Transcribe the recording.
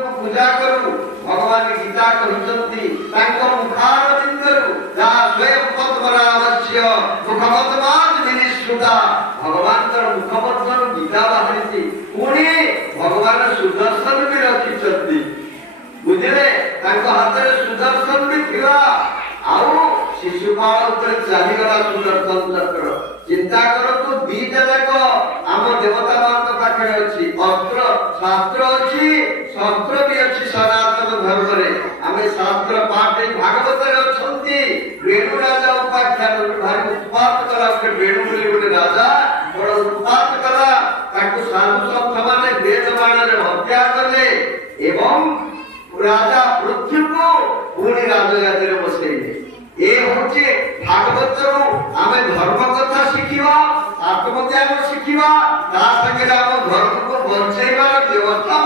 पूजा करू भगवान गीता कहते मुखारविंदरू स्वयं पद्मनाभस्य मुखपद्मात् विनिश्रुता भगवान मुखपद्मर गीता बाहरी पुणी भगवान सुदर्शन भी रखिंट बुझे हाथ में सुदर्शन भी थिला आउ शिशुपाल चलीगला सुदर्शन चक्र चिंता करतु दीटा जाक आम देवता मान पाखे अच्छी अस्त्र शास्त्र अच्छी शस्त्र भी अच्छी सनातन धर्म में आम शास्त्र पाठ भागवत वेणु राजा उपाख्यान भारी उत्पात कला वेणु बोली गोटे राजा बड़ उत्पात कला साधु सन्थ मैंने वेद बाण हत्या कले एवं राजा पृथ्वी को पुणी राजगादी में बसैले ये हूँ भागवत आम धर्म कथा शिखा आत्मज्ञान शिखा धर्म को बचाइबार व्यवस्था